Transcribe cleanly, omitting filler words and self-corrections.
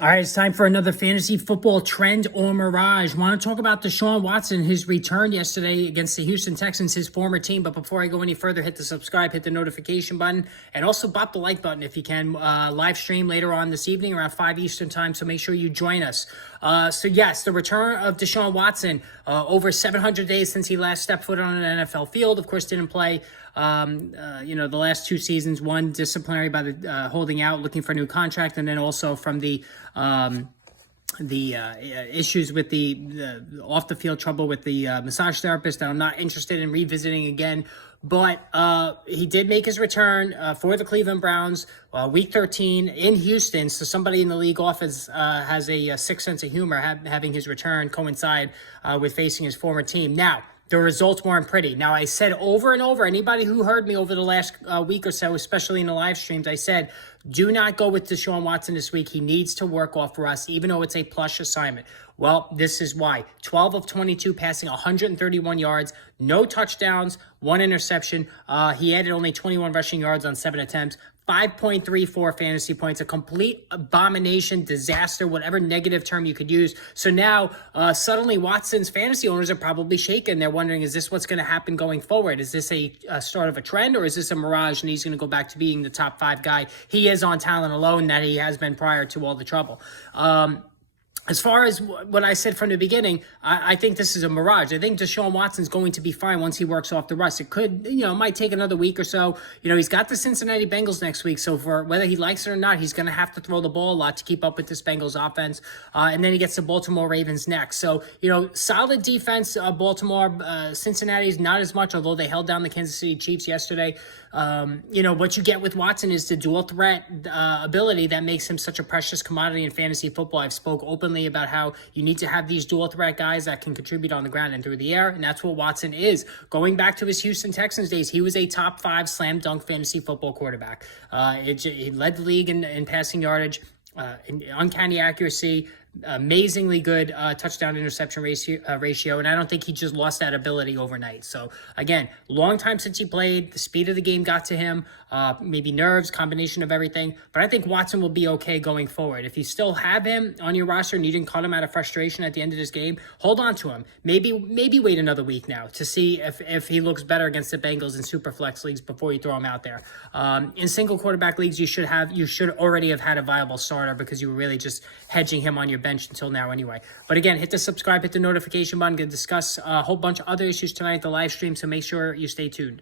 All right, it's time for another fantasy football trend or mirage. Want to talk about DeShaun Watson, his return yesterday against the Houston Texans, his former team. But before I go any further, hit the subscribe, hit the notification button, and also bop the like button if you can. Live stream later on this evening around 5 Eastern time, so make sure you join us. So yes, the return of DeShaun Watson, over 700 days since he last stepped foot on an NFL field. Of course, didn't play the last two seasons, one disciplinary by the holding out, looking for a new contract, and then also from the issues with the off the field trouble with the massage therapist that I'm not interested in revisiting again. But he did make his return for the Cleveland Browns, week 13 in Houston. So somebody in the league office has a sixth sense of humor, having his return coincide with facing his former team. Now, the results weren't pretty. Now, I said over and over, anybody who heard me over the last week or so, especially in the live streams, I said, do not go with DeShaun Watson this week. He needs to work off for us, even though it's a plush assignment. Well, this is why. 12 of 22 passing, 131 yards, no touchdowns, one interception. He added only 21 rushing yards on 7 attempts. 5.34 fantasy points, a complete abomination, disaster, whatever negative term you could use. So now, suddenly Watson's fantasy owners are probably shaken. They're wondering, is this what's going to happen going forward? Is this a start of a trend, or is this a mirage and he's going to go back to being the top 5 guy he is on talent alone that he has been prior to all the trouble? As far as what I said from the beginning, I think this is a mirage. I think DeShaun Watson's going to be fine once he works off the rust. It could, it might take another week or so. He's got the Cincinnati Bengals next week, so for whether he likes it or not, he's going to have to throw the ball a lot to keep up with this Bengals offense. And then he gets the Baltimore Ravens next. So, solid defense, Baltimore. Cincinnati's not as much, although they held down the Kansas City Chiefs yesterday. What you get with Watson is the dual threat ability that makes him such a precious commodity in fantasy football. I've spoke openly about how you need to have these dual threat guys that can contribute on the ground and through the air, and that's what Watson is. Going back to his Houston Texans days, he was a top 5 slam dunk fantasy football quarterback. He led the league in passing yardage, in uncanny accuracy, amazingly good touchdown interception ratio, and I don't think he just lost that ability overnight. So again, long time since he played. The speed of the game got to him, maybe nerves, combination of everything, but I think Watson will be okay going forward. If you still have him on your roster and you didn't cut him out of frustration at the end of this game, hold on to him. Maybe wait another week now to see if he looks better against the Bengals in super flex leagues before you throw him out there. In single quarterback leagues, you should already have had a viable starter because you were really just hedging him on your bench until now anyway. But again, hit the subscribe, hit the notification button. Going to discuss a whole bunch of other issues tonight at the live stream, so make sure you stay tuned.